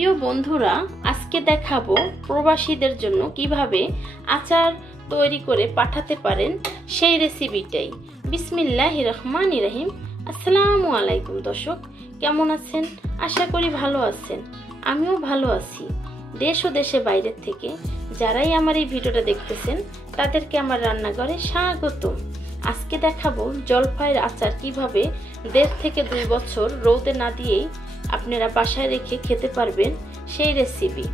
প্রিয় বন্ধুরা, আজকে দেখাবো প্রবাসীদের জন্য কিভাবে আচার তৈরি করে পাঠাতে পারেন সেই রেসিপিটাই। বিসমিল্লাহির রহমানির রহিম। আসসালামু আলাইকুম দর্শক, কেমন আছেন? আশা করি ভালো আছেন। আমিও ভালো আছি। দেশ ও দেশের বাইরের থেকে যারাই আমার এই ভিডিওটা দেখতেছেন তাদেরকে আমার রান্নাঘরে স্বাগত। আজকে দেখাবো জলপাইয়ের আচার কিভাবে 1.5 থেকে 2 বছর রোদে না দিয়েই আপনারা বাসায় রেখে খেতে পারবেন সেই রেসিপি।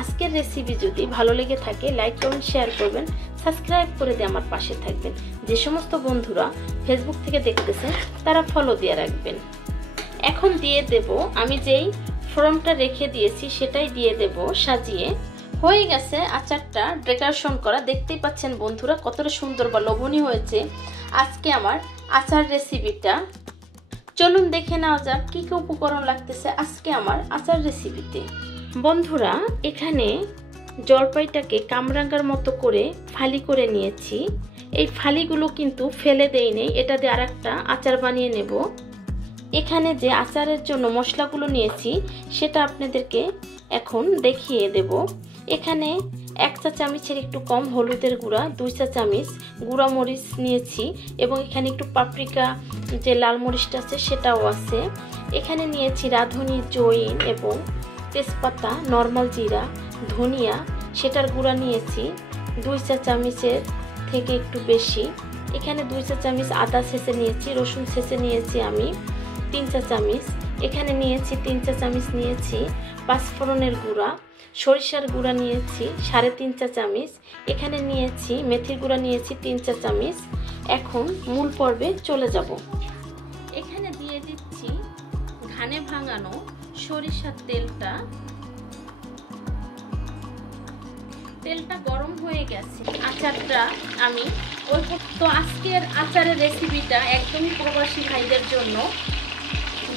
আজকের রেসিপি যদি ভালো লেগে থাকে লাইক কমেন্ট শেয়ার করবেন, সাবস্ক্রাইব করে দিয়ে আমার পাশে থাকবেন। যে সমস্ত বন্ধুরা ফেসবুক থেকে দেখতেছেন তারা ফলো দিয়ে রাখবেন। এখন দিয়ে দেব আমি যেই ফোড়নটা রেখে দিয়েছি সেটাই দিয়ে দেব সাজিয়ে। হয়ে গেছে আচারটা ডেকোরেশন করা, দেখতেই পাচ্ছেন বন্ধুরা কতটা সুন্দর বা লোভনীয় হয়েছে আজকে আমার আচার রেসিপিটা। চলুন দেখে নেওয়া যাক কী কী উপকরণ লাগতেছে আজকে আমার আচার রেসিপিতে। বন্ধুরা, এখানে জলপাইটাকে কামরাঙ্গার মতো করে ফালি করে নিয়েছি। এই ফালিগুলো কিন্তু ফেলে দেইনি, এটা দিয়ে আরেকটা আচার বানিয়ে নেব। এখানে যে আচারের জন্য মশলাগুলো নিয়েছি সেটা আপনাদেরকে এখন দেখিয়ে দেব। এখানে 1 চা চামচের একটু কম হলুদের গুঁড়া, 2 চা চামচ গুঁড়া মরিচ নিয়েছি এবং এখানে একটু পাপরিকা যে লাল মরিচটা আছে সেটাও আছে। এখানে নিয়েছি রাঁধুনি, জয়িন এবং তেজপাতা, নর্মাল জিরা, ধনিয়া সেটার গুঁড়া নিয়েছি 2 চা চামচের থেকে একটু বেশি। এখানে 2 চা চামচ আদা ছেঁচে নিয়েছি, রসুন ছেঁচে নিয়েছি আমি 3 চা চামচ। এখানে নিয়েছি 3 চা চামচ নিয়েছি পাঁচফোড়নের গুঁড়া, সরিষার গুঁড়া নিয়েছি 3.5 চা চামচ। এখানে নিয়েছি মেথির গুঁড়া নিয়েছি 3 চা চামচ। এখন মূল পর্বে চলে যাব। এখানে দিয়ে দিচ্ছি ঘানে ভাঙানো সরিষার তেলটা। তেলটা গরম হয়ে গেছে। আচারটা আমি তো আজকের আচারের রেসিপিটা একদমই প্রবাসী ভাইদের জন্য,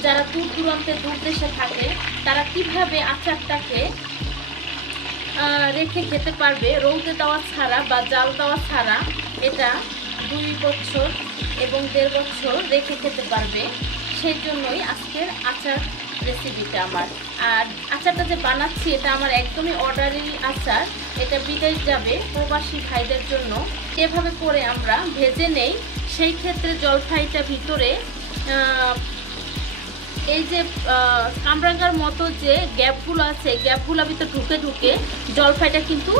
যারা দূর দূরান্তে দূর দেশে থাকে তারা কিভাবে আচারটাকে রেখে খেতে পারবে রৌদে দেওয়া ছাড়া বা জাল দেওয়া ছাড়া। এটা 2 বছর এবং 1.5 বছর রেখে খেতে পারবে, সেই জন্যই আজকের আচার রেসিপিটা আমার। আর আচারটা যে বানাচ্ছি এটা আমার একদমই অর্ডারি আচার। এটা বিদেশ যাবে প্রবাসী ভাইদের জন্য। এভাবে করে আমরা ভেজে নেই, সেই ক্ষেত্রে জলপাইটা ভিতরে এই যে কামরাঙ্গার মতো যে গ্যাপগুলো আছে, গ্যাপগুলো ভিতরে ঢুকে ঢুকে জলপাইটা কিন্তু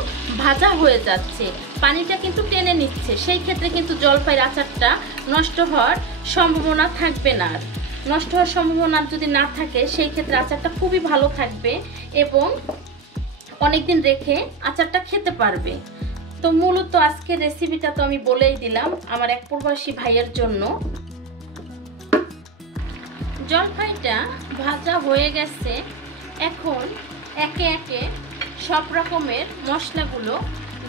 ভাজা হয়ে যাচ্ছে, পানিটা কিন্তু টেনে নিচ্ছে। সেই ক্ষেত্রে কিন্তু জলপাইয়ের আচারটা নষ্ট হওয়ার সম্ভাবনা থাকবে না। নষ্ট হওয়ার সম্ভাবনা যদি না থাকে সেই ক্ষেত্রে আচারটা খুবই ভালো থাকবে এবং অনেকদিন রেখে আচারটা খেতে পারবে। তো মূলত আজকের রেসিপিটা তো আমি বলেই দিলাম আমার এক প্রবাসী ভাইয়ের জন্য। জলপাইটা ভাজা হয়ে গেছে। এখন একে একে সব রকমের মশলাগুলো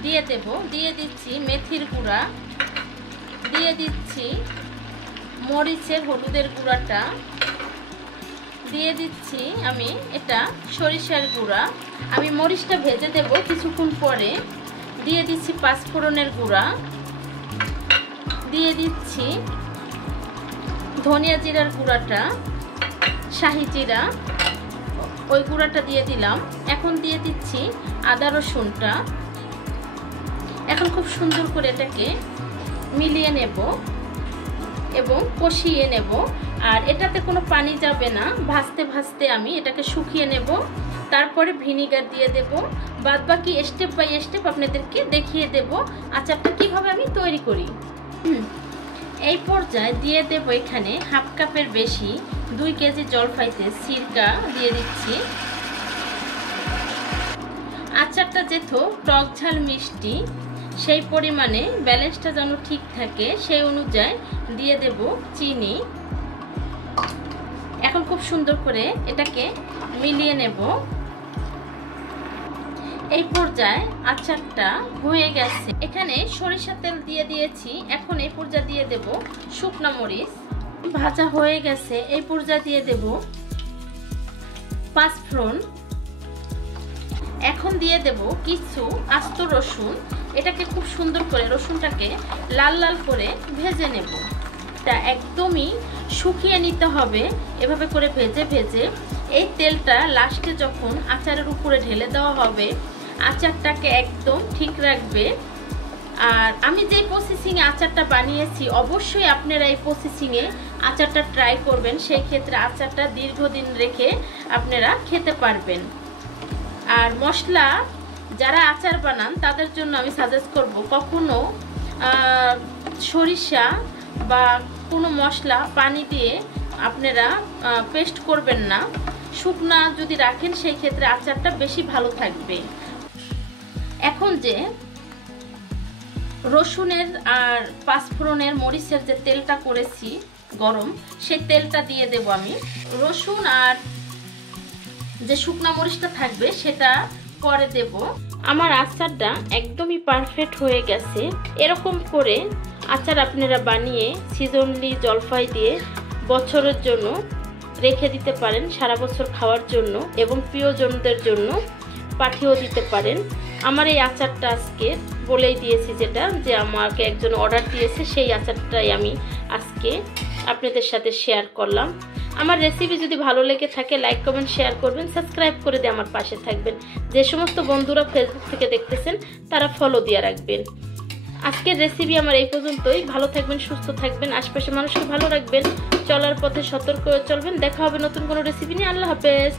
দিয়ে দেব। দিয়ে দিচ্ছি মেথির গুঁড়া, দিয়ে দিচ্ছি মরিচের হলুদের গুঁড়াটা, দিয়ে দিচ্ছি আমি এটা সরিষার গুঁড়া। আমি মরিচটা ভেজে দেব কিছুক্ষণ পরে। দিয়ে দিচ্ছি পাঁচফোড়নের গুঁড়া, দিয়ে দিচ্ছি ধনিয়া জিরার গুঁড়াটা, শাহি জিরা ওই গুঁড়াটা দিয়ে দিলাম। এখন দিয়ে দিচ্ছি আদা রসুনটা। এখন খুব সুন্দর করে এটাকে মিলিয়ে নেব এবং কষিয়ে নেব। আর এটাতে কোনো পানি যাবে না, ভাজতে ভাজতে আমি এটাকে শুকিয়ে নেব। তারপরে ভিনিগার দিয়ে দেব। বাদবাকি স্টেপ বাই স্টেপ আপনাদেরকে দেখিয়ে দেব আচারটা কিভাবে আমি তৈরি করি। এই পর্যায়ে দিয়ে দেব এখানে 1/2 কাপের বেশি 2 কেজি জলপাইতে সিরকা দিয়ে দিচ্ছি। আচারটা যেহেতু টক ঝাল মিষ্টি সেই পরিমাণে ব্যালেন্সটা যেন ঠিক থাকে সেই অনুযায়ী দিয়ে দেব চিনি। এখন খুব সুন্দর করে এটাকে মিলিয়ে নেব। এই পর্যায়ে আচারটা হয়ে গেছে। এখানে সরিষার তেল দিয়ে দিয়েছি। এখন এই পর্যায়ে দিয়ে দেব শুকনা মরিচ ভাজা হয়ে গেছে। এই পর্যায়ে দিয়ে দেব পাঁচফোড়ন। এখন দিয়ে দেব কিছু আস্ত রসুন। এটাকে খুব সুন্দর করে রসুনটাকে লাল লাল করে ভেজে নেব। তা একদমই শুকিয়ে নিতে হবে, এভাবে করে ভেজে ভেজে এই তেলটা লাস্টে যখন আচারের উপরে ঢেলে দেওয়া হবে আচারটাকে একদম ঠিক রাখবে। আর আমি যে প্রসেসিংয়ে আচারটা বানিয়েছি অবশ্যই আপনারা এই প্রসেসিংয়ে আচারটা ট্রাই করবেন, সেই ক্ষেত্রে আচারটা দীর্ঘদিন রেখে আপনারা খেতে পারবেন। আর মশলা যারা আচার বানান তাদের জন্য আমি সাজেস্ট করব কখনো সরিষা বা কোনো মশলা পানি দিয়ে আপনারা পেস্ট করবেন না, শুকনা যদি রাখেন সেই ক্ষেত্রে আচারটা বেশি ভালো থাকবে। এখন যে রসুনের আর পাঁচফোড়নের মরিচের যে তেলটা করেছি গরম, সেই তেলটা দিয়ে দেব আমি। রসুন আর যে শুকনা মরিচটা থাকবে সেটা পরে দেব। আমার আচারটা একদমই পারফেক্ট হয়ে গেছে। এরকম করে আচার আপনারা বানিয়ে সিজনলি জলপাই দিয়ে বছরের জন্য রেখে দিতে পারেন, সারা বছর খাওয়ার জন্য, এবং প্রিয়জনদের জন্য পাঠিয়েও দিতে পারেন। আমার এই আচারটা আজকে বলেই দিয়েছি, যেটা যে আমাকে একজন অর্ডার দিয়েছে, সেই আচারটাই আমি আজকে আপনাদের সাথে শেয়ার করলাম। আমার রেসিপি যদি ভালো লেগে থাকে লাইক কমেন্ট শেয়ার করবেন, সাবস্ক্রাইব করে দিয়ে আমার পাশে থাকবেন। যে সমস্ত বন্ধুরা ফেসবুক থেকে দেখতেছেন তারা ফলো দিয়ে রাখবেন। আজকের রেসিপি আমার এই পর্যন্তই। ভালো থাকবেন, সুস্থ থাকবেন, আশপাশের মানুষকে ভালো রাখবেন, চলার পথে সতর্ক চলবেন। দেখা হবে নতুন কোনো রেসিপি নিয়ে। আল্লাহ হাফেজ।